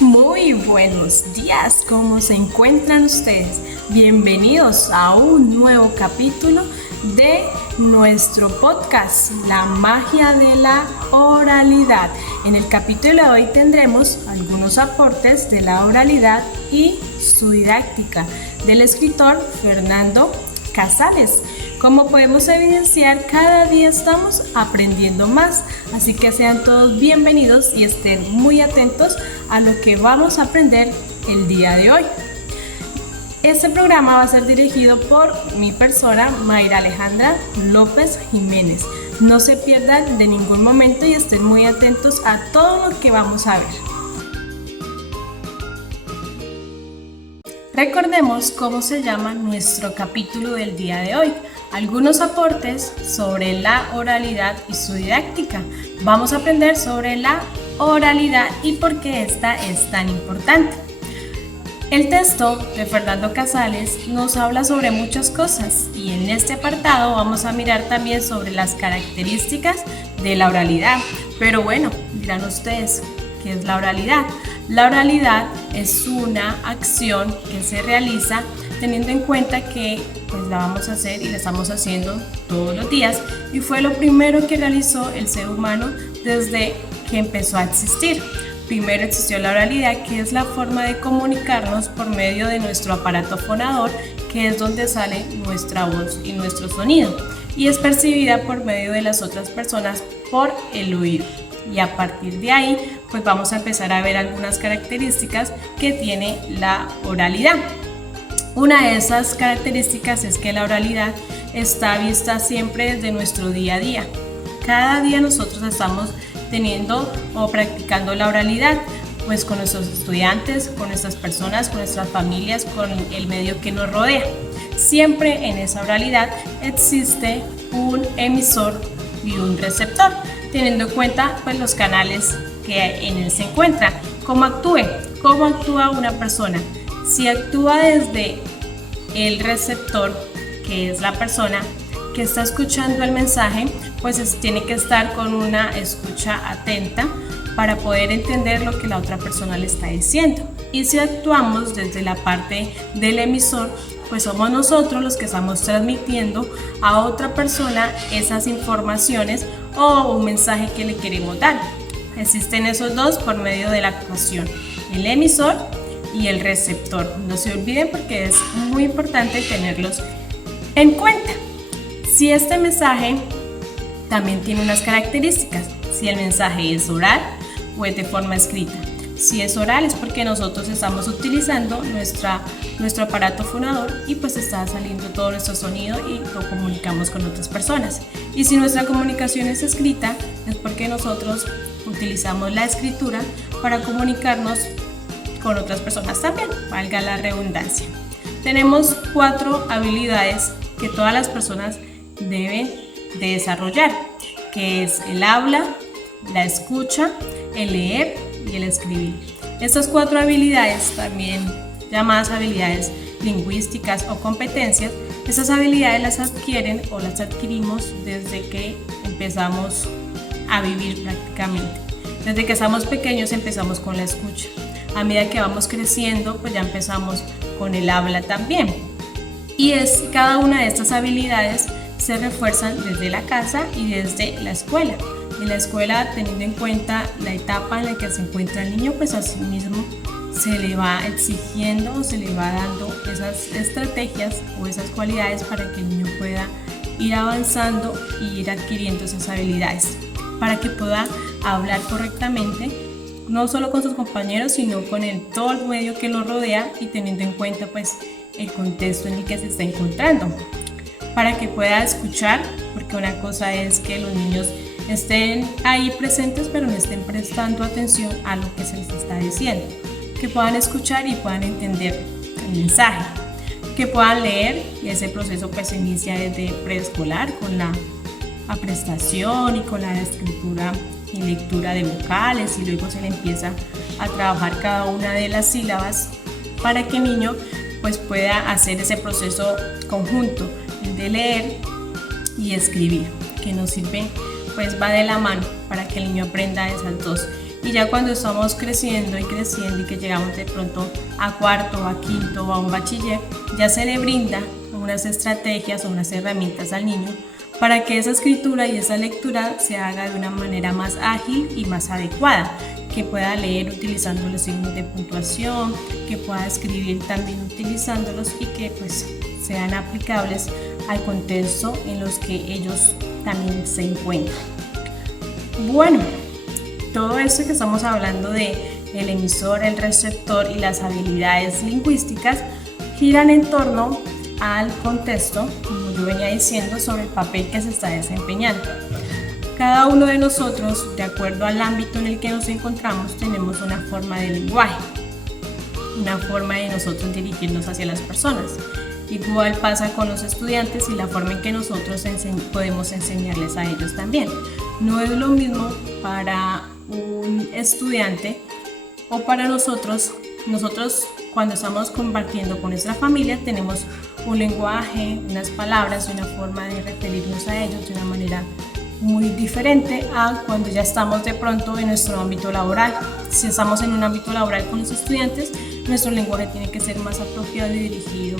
Muy buenos días, ¿cómo se encuentran ustedes? Bienvenidos a un nuevo capítulo de nuestro podcast, La magia de la oralidad. En el capítulo de hoy tendremos algunos aportes de la oralidad y su didáctica del escritor Fernando Casales. Como podemos evidenciar, cada día estamos aprendiendo más, así que sean todos bienvenidos y estén muy atentos a lo que vamos a aprender el día de hoy. Este programa va a ser dirigido por mi persona, Mayra Alejandra López Jiménez. No se pierdan de ningún momento y estén muy atentos a todo lo que vamos a ver. Recordemos cómo se llama nuestro capítulo del día de hoy. Algunos aportes sobre la oralidad y su didáctica. Vamos a aprender sobre la oralidad y por qué esta es tan importante. El texto de Fernando Casales nos habla sobre muchas cosas y en este apartado vamos a mirar también sobre las características de la oralidad. Pero bueno, dirán ustedes, ¿qué es la oralidad? La oralidad es una acción que se realiza teniendo en cuenta que pues la vamos a hacer y la estamos haciendo todos los días y fue lo primero que realizó el ser humano desde que empezó a existir. Primero existió la oralidad, que es la forma de comunicarnos por medio de nuestro aparato fonador, que es donde sale nuestra voz y nuestro sonido, y es percibida por medio de las otras personas por el oído. Y a partir de ahí, pues vamos a empezar a ver algunas características que tiene la oralidad. Una de esas características es que la oralidad está vista siempre desde nuestro día a día. Cada día nosotros estamos teniendo o practicando la oralidad, pues con nuestros estudiantes, con nuestras personas, con nuestras familias, con el medio que nos rodea. Siempre en esa oralidad existe un emisor y un receptor, teniendo en cuenta pues los canales que en él se encuentran. ¿Cómo actúa una persona? Si actúa desde el receptor, que es la persona que está escuchando el mensaje, pues tiene que estar con una escucha atenta para poder entender lo que la otra persona le está diciendo. Y si actuamos desde la parte del emisor, pues somos nosotros los que estamos transmitiendo a otra persona esas informaciones o un mensaje que le queremos dar. Existen esos dos por medio de la actuación, el emisor y el receptor. No se olviden porque es muy importante tenerlos en cuenta. Si este mensaje también tiene unas características, si el mensaje es oral o es de forma escrita. Si es oral es porque nosotros estamos utilizando nuestro aparato fonador y pues está saliendo todo nuestro sonido y lo comunicamos con otras personas. Y si nuestra comunicación es escrita es porque nosotros utilizamos la escritura para comunicarnos con otras personas también, valga la redundancia. Tenemos 4 habilidades que todas las personas deben de desarrollar, que es el habla, la escucha, el leer y el escribir. Estas 4 habilidades, también llamadas habilidades lingüísticas o competencias, estas habilidades las adquieren o las adquirimos desde que empezamos a vivir prácticamente. Desde que estamos pequeños empezamos con la escucha. A medida que vamos creciendo, pues ya empezamos con el habla también. Y cada una de estas habilidades se refuerzan desde la casa y desde la escuela. En la escuela, teniendo en cuenta la etapa en la que se encuentra el niño, pues así mismo se le va exigiendo o se le va dando esas estrategias o esas cualidades para que el niño pueda ir avanzando y ir adquiriendo esas habilidades para que pueda hablar correctamente, no solo con sus compañeros, sino con todo el medio que lo rodea y teniendo en cuenta pues el contexto en el que se está encontrando, para que pueda escuchar, porque una cosa es que los niños estén ahí presentes pero no estén prestando atención a lo que se les está diciendo, que puedan escuchar y puedan entender el mensaje, que puedan leer, y ese proceso pues se inicia desde preescolar con la aprestación y con la escritura y lectura de vocales, y luego se le empieza a trabajar cada una de las sílabas para que el niño pues pueda hacer ese proceso conjunto de leer y escribir, que nos sirve, pues va de la mano para que el niño aprenda esas dos Y ya cuando estamos creciendo y creciendo y que llegamos de pronto a cuarto, a quinto o a un bachiller, ya se le brinda unas estrategias o unas herramientas al niño para que esa escritura y esa lectura se haga de una manera más ágil y más adecuada, que pueda leer utilizando los signos de puntuación, que pueda escribir también utilizándolos y que pues sean aplicables al contexto en los que ellos también se encuentran. Bueno, todo esto que estamos hablando de el emisor, el receptor y las habilidades lingüísticas giran en torno al contexto, como yo venía diciendo, sobre el papel que se está desempeñando. Cada uno de nosotros, de acuerdo al ámbito en el que nos encontramos, tenemos una forma de lenguaje, una forma de nosotros dirigirnos hacia las personas. Igual pasa con los estudiantes y la forma en que nosotros podemos enseñarles a ellos también. No es lo mismo para un estudiante o para nosotros. Nosotros cuando estamos compartiendo con nuestra familia tenemos un lenguaje, unas palabras y una forma de referirnos a ellos de una manera muy diferente a cuando ya estamos de pronto en nuestro ámbito laboral. Si estamos en un ámbito laboral con los estudiantes, nuestro lenguaje tiene que ser más apropiado y dirigido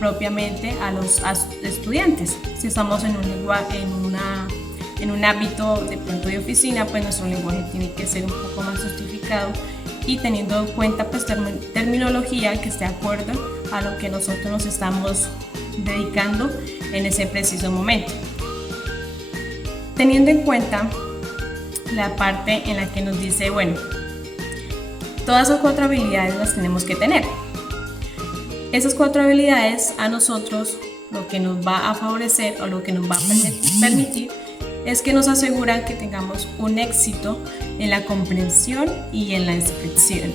propiamente a los estudiantes. Si estamos en un ámbito de pronto de oficina, pues nuestro lenguaje tiene que ser un poco más justificado y teniendo en cuenta pues terminología que esté de acuerdo a lo que nosotros nos estamos dedicando en ese preciso momento. Teniendo en cuenta la parte en la que nos dice, bueno, todas esas 4 habilidades las tenemos que tener. Esas 4 habilidades a nosotros lo que nos va a favorecer o lo que nos va a permitir es que nos aseguran que tengamos un éxito en la comprensión y en la expresión.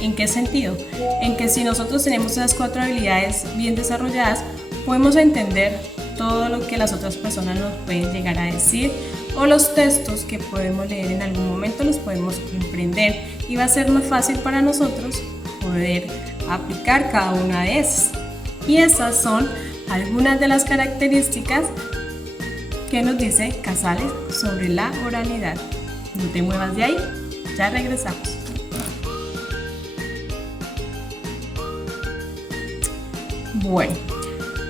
¿En qué sentido? En que si nosotros tenemos esas 4 habilidades bien desarrolladas, podemos entender todo lo que las otras personas nos pueden llegar a decir o los textos que podemos leer en algún momento los podemos comprender y va a ser más fácil para nosotros poder aplicar cada una de esas. Y esas son algunas de las características que nos dice Casales sobre la oralidad. No te muevas de ahí, ya regresamos. Bueno,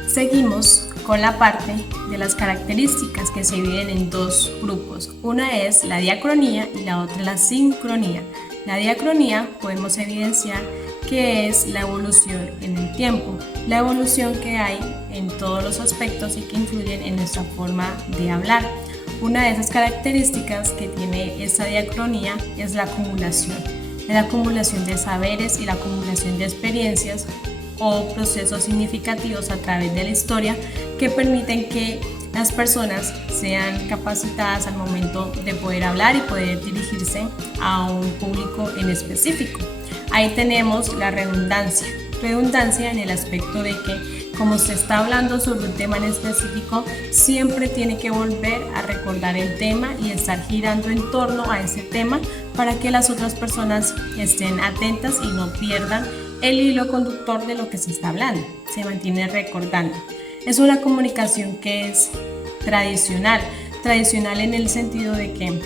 seguimos con la parte de las características que se dividen en 2 grupos. Una es la diacronía y la otra la sincronía. La diacronía podemos evidenciar que es la evolución en el tiempo, la evolución que hay en todos los aspectos y que influyen en nuestra forma de hablar. Una de esas características que tiene esta diacronía es la acumulación de saberes y la acumulación de experiencias o procesos significativos a través de la historia que permiten que las personas sean capacitadas al momento de poder hablar y poder dirigirse a un público en específico. Ahí tenemos la redundancia en el aspecto de que como se está hablando sobre un tema en específico, siempre tiene que volver a recordar el tema y estar girando en torno a ese tema para que las otras personas estén atentas y no pierdan el hilo conductor de lo que se está hablando, se mantiene recordando. Es una comunicación que es tradicional en el sentido de que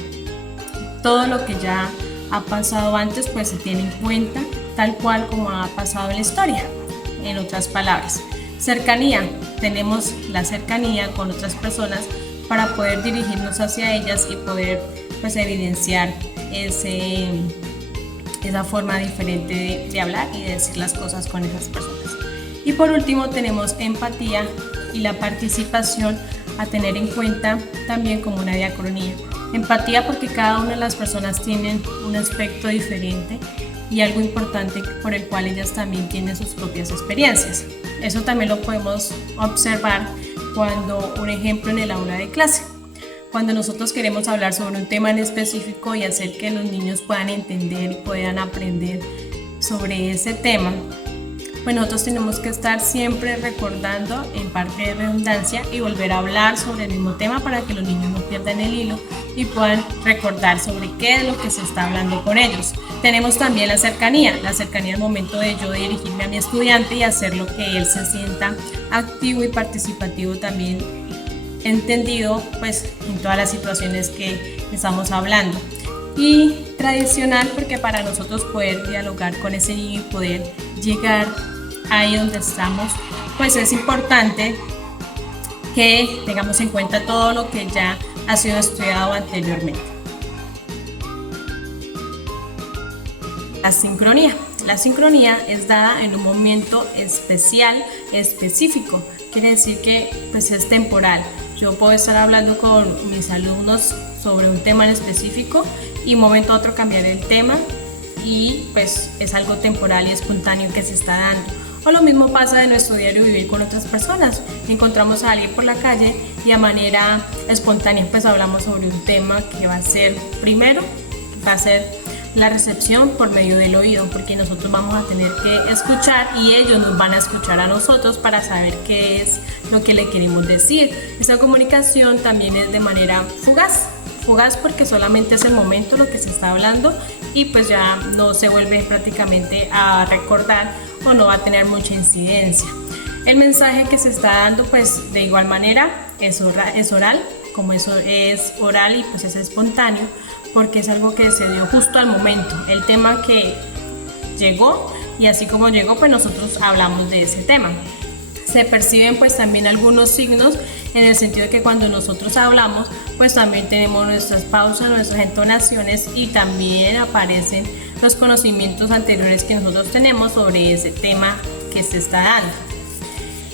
todo lo que ya ha pasado antes pues se tiene en cuenta tal cual como ha pasado en la historia. En otras palabras, cercanía, tenemos la cercanía con otras personas para poder dirigirnos hacia ellas y poder pues evidenciar esa forma diferente de hablar y de decir las cosas con esas personas. Y por último tenemos empatía y la participación a tener en cuenta también como una diacronía. Empatía porque cada una de las personas tienen un aspecto diferente y algo importante por el cual ellas también tienen sus propias experiencias. Eso también lo podemos observar cuando, un ejemplo, en el aula de clase. Cuando nosotros queremos hablar sobre un tema en específico y hacer que los niños puedan entender y puedan aprender sobre ese tema, pues nosotros tenemos que estar siempre recordando en parte de redundancia y volver a hablar sobre el mismo tema para que los niños no pierdan el hilo y puedan recordar sobre qué es lo que se está hablando con ellos. Tenemos también la cercanía al momento de yo dirigirme a mi estudiante y hacer lo que él se sienta activo y participativo también, entendido pues en todas las situaciones que estamos hablando. y tradicional, porque para nosotros poder dialogar con ese niño y poder llegar ahí donde estamos, pues es importante que tengamos en cuenta todo lo que ya ha sido estudiado anteriormente. La sincronía. La sincronía es dada en un momento especial, específico. Quiere decir que pues es temporal. Yo puedo estar hablando con mis alumnos sobre un tema en específico y un momento a otro cambiar el tema y pues es algo temporal y espontáneo que se está dando. O lo mismo pasa de nuestro diario vivir con otras personas. Encontramos a alguien por la calle y a manera espontánea pues hablamos sobre un tema que va a ser primero, va a ser la recepción por medio del oído, porque nosotros vamos a tener que escuchar y ellos nos van a escuchar a nosotros para saber qué es lo que le queremos decir. Esta comunicación también es de manera fugaz porque solamente es el momento lo que se está hablando y pues ya no se vuelve prácticamente a recordar o no va a tener mucha incidencia. El mensaje que se está dando pues de igual manera es oral, como eso es oral y pues es espontáneo, porque es algo que se dio justo al momento, el tema que llegó y así como llegó pues nosotros hablamos de ese tema. Se perciben pues también algunos signos en el sentido de que cuando nosotros hablamos pues también tenemos nuestras pausas, nuestras entonaciones y también aparecen los conocimientos anteriores que nosotros tenemos sobre ese tema que se está dando.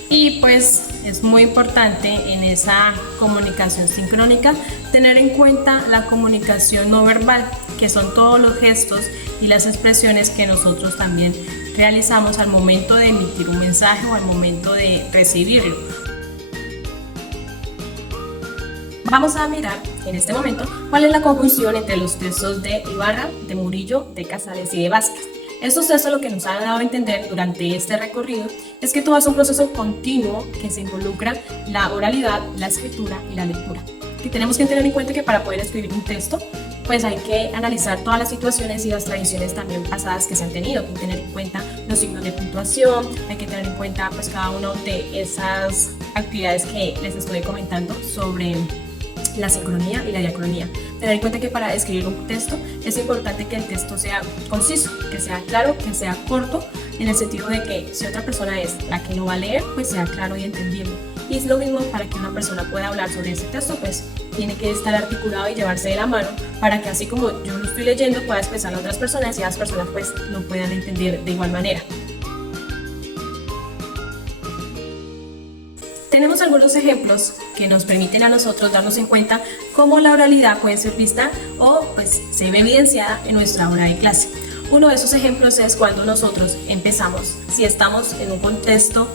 Y pues es muy importante en esa comunicación sincrónica tener en cuenta la comunicación no verbal, que son todos los gestos y las expresiones que nosotros también realizamos al momento de emitir un mensaje o al momento de recibirlo. Vamos a mirar en este momento cuál es la conjunción entre los textos de Ibarra, de Murillo, de Casales y de Vázquez. Estos textos lo que nos han dado a entender durante este recorrido es que todo es un proceso continuo que se involucra la oralidad, la escritura y la lectura. Que tenemos que tener en cuenta que para poder escribir un texto pues hay que analizar todas las situaciones y las tradiciones también pasadas que se han tenido, hay que tener en cuenta los signos de puntuación, hay que tener en cuenta pues cada una de esas actividades que les estoy comentando sobre la sincronía y la diacronía. Tener en cuenta que para escribir un texto es importante que el texto sea conciso, que sea claro, que sea corto, en el sentido de que si otra persona es la que lo va a leer, pues sea claro y entendible. Y es lo mismo para que una persona pueda hablar sobre ese texto, pues tiene que estar articulado y llevarse de la mano para que así como yo lo estoy leyendo pueda expresar a otras personas y las personas pues lo puedan entender de igual manera. Tenemos algunos ejemplos que nos permiten a nosotros darnos en cuenta cómo la oralidad puede ser vista o pues se ve evidenciada en nuestra hora de clase. Uno de esos ejemplos es cuando nosotros empezamos, si estamos en un contexto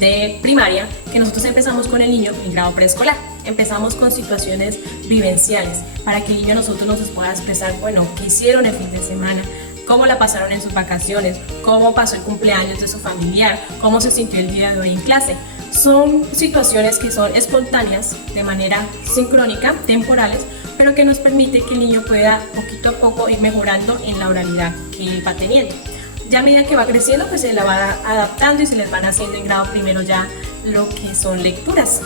de primaria, que nosotros empezamos con el niño en grado preescolar. Empezamos con situaciones vivenciales para que el niño nosotros nos pueda expresar, bueno, qué hicieron el fin de semana, cómo la pasaron en sus vacaciones, cómo pasó el cumpleaños de su familiar, cómo se sintió el día de hoy en clase. Son situaciones que son espontáneas, de manera sincrónica, temporales, pero que nos permite que el niño pueda poquito a poco ir mejorando en la oralidad que va teniendo. Ya a medida que va creciendo, pues se la va adaptando y se les van haciendo en grado primero ya lo que son lecturas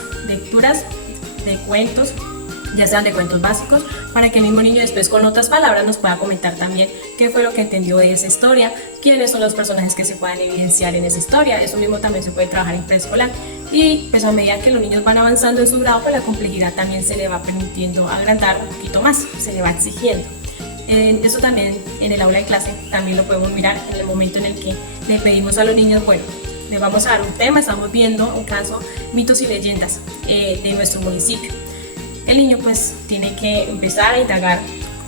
de cuentos, ya sean de cuentos básicos, para que el mismo niño después con otras palabras nos pueda comentar también qué fue lo que entendió de esa historia, quiénes son los personajes que se puedan evidenciar en esa historia. Eso mismo también se puede trabajar en preescolar y pues a medida que los niños van avanzando en su grado, pues la complejidad también se le va permitiendo agrandar un poquito más, se le va exigiendo. Eso también en el aula de clase también lo podemos mirar en el momento en el que le pedimos a los niños, bueno, les vamos a dar un tema, estamos viendo un caso, mitos y leyendas de nuestro municipio. El niño pues tiene que empezar a indagar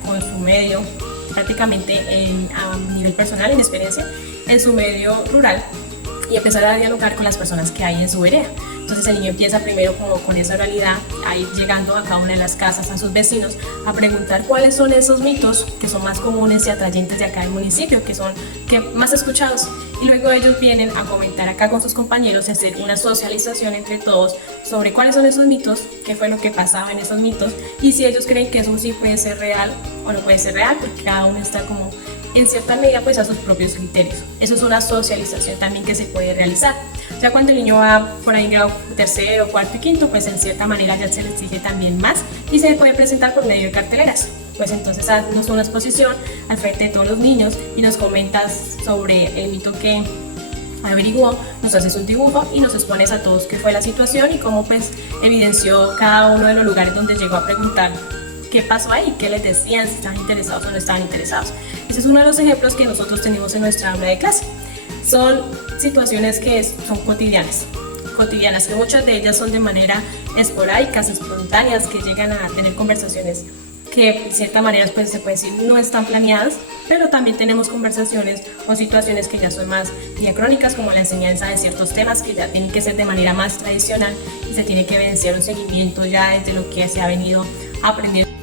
con su medio, prácticamente a nivel personal, en experiencia, en su medio rural y empezar a dialogar con las personas que hay en su vereda. Entonces el niño empieza primero como con esa oralidad, a ir llegando a cada una de las casas, a sus vecinos, a preguntar cuáles son esos mitos que son más comunes y atrayentes de acá del municipio, que son más escuchados. Y luego ellos vienen a comentar acá con sus compañeros y hacer una socialización entre todos sobre cuáles son esos mitos, qué fue lo que pasaba en esos mitos y si ellos creen que eso sí puede ser real o no puede ser real, porque cada uno está como en cierta medida pues a sus propios criterios. Eso es una socialización también que se puede realizar. Ya cuando el niño va por ahí en grado tercero, cuarto y quinto, pues en cierta manera ya se le exige también más y se puede presentar por medio de carteleras. pues entonces haznos una exposición al frente de todos los niños y nos comentas sobre el mito que averiguó, nos haces un dibujo y nos expones a todos qué fue la situación y cómo pues evidenció cada uno de los lugares donde llegó a preguntar qué pasó ahí, qué les decían, si estaban interesados o no estaban interesados. Ese es uno de los ejemplos que nosotros tenemos en nuestra aula de clase. Son situaciones que son cotidianas, que muchas de ellas son de manera esporádicas, espontáneas, que llegan a tener conversaciones que de cierta manera pues, se puede decir no están planeadas, pero también tenemos conversaciones o situaciones que ya son más diacrónicas, como la enseñanza de ciertos temas que ya tienen que ser de manera más tradicional y se tiene que vencer un seguimiento ya desde lo que se ha venido aprendiendo.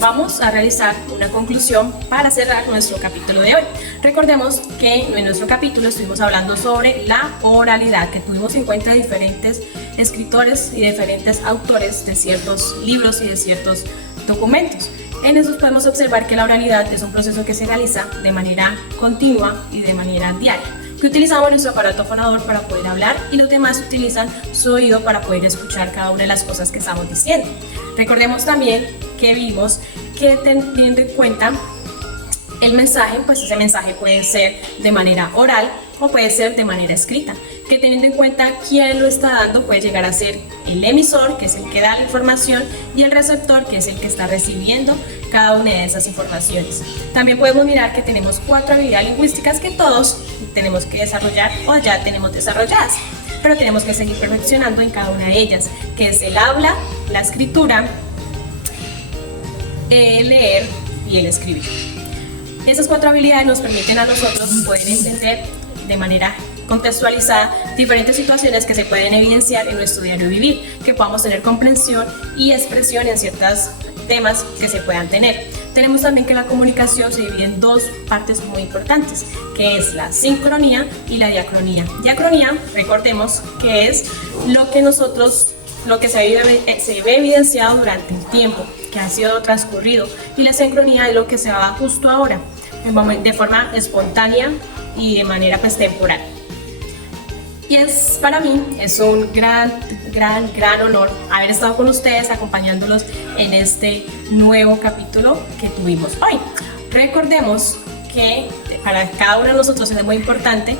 Vamos a realizar una conclusión para cerrar nuestro capítulo de hoy. Recordemos que en nuestro capítulo estuvimos hablando sobre la oralidad, que tuvimos en cuenta diferentes escritores y diferentes autores de ciertos libros y de ciertos documentos. En esos podemos observar que la oralidad es un proceso que se realiza de manera continua y de manera diaria, que utilizamos nuestro aparato fonador para poder hablar y los demás utilizan su oído para poder escuchar cada una de las cosas que estamos diciendo. Recordemos también que vimos que teniendo en cuenta el mensaje, pues ese mensaje puede ser de manera oral o puede ser de manera escrita, que teniendo en cuenta quién lo está dando puede llegar a ser el emisor, que es el que da la información, y el receptor, que es el que está recibiendo cada una de esas informaciones. También podemos mirar que tenemos 4 habilidades lingüísticas que todos tenemos que desarrollar o ya tenemos desarrolladas, pero tenemos que seguir perfeccionando en cada una de ellas, que es el habla, la escritura, el leer y el escribir. Esas 4 habilidades nos permiten a nosotros poder entender de manera contextualizada diferentes situaciones que se pueden evidenciar en nuestro diario vivir, que podamos tener comprensión y expresión en ciertos temas que se puedan tener. Tenemos también que la comunicación se divide en 2 partes muy importantes, que es la sincronía y la diacronía. Diacronía, recordemos que es lo que se ve evidenciado durante el tiempo que ha sido transcurrido, y la sincronía es lo que se va justo ahora, de forma espontánea y de manera pues temporal. Y para mí es un gran honor haber estado con ustedes acompañándolos en este nuevo capítulo que tuvimos hoy. Recordemos que para cada uno de nosotros es muy importante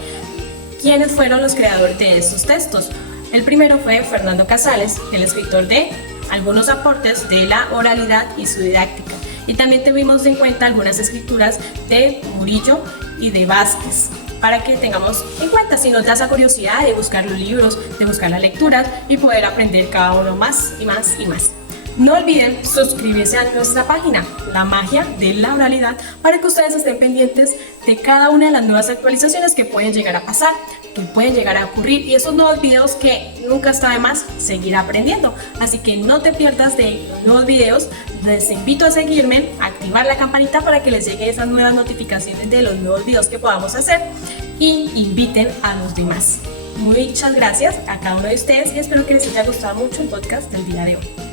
quiénes fueron los creadores de estos textos. El primero fue Fernando Casales, el escritor de algunos aportes de la oralidad y su didáctica. Y también tuvimos en cuenta algunas escrituras de Murillo y de Vázquez, para que tengamos en cuenta si nos da esa curiosidad de buscar los libros, de buscar las lecturas y poder aprender cada uno más y más y más. No olviden suscribirse a nuestra página, La Magia de la Oralidad, para que ustedes estén pendientes de cada una de las nuevas actualizaciones que pueden llegar a pasar, que pueden llegar a ocurrir, y esos nuevos videos que nunca está de más seguir aprendiendo. Así que no te pierdas de los nuevos videos. Les invito a seguirme, a activar la campanita para que les lleguen esas nuevas notificaciones de los nuevos videos que podamos hacer, y inviten a los demás. Muchas gracias a cada uno de ustedes y espero que les haya gustado mucho el podcast del día de hoy.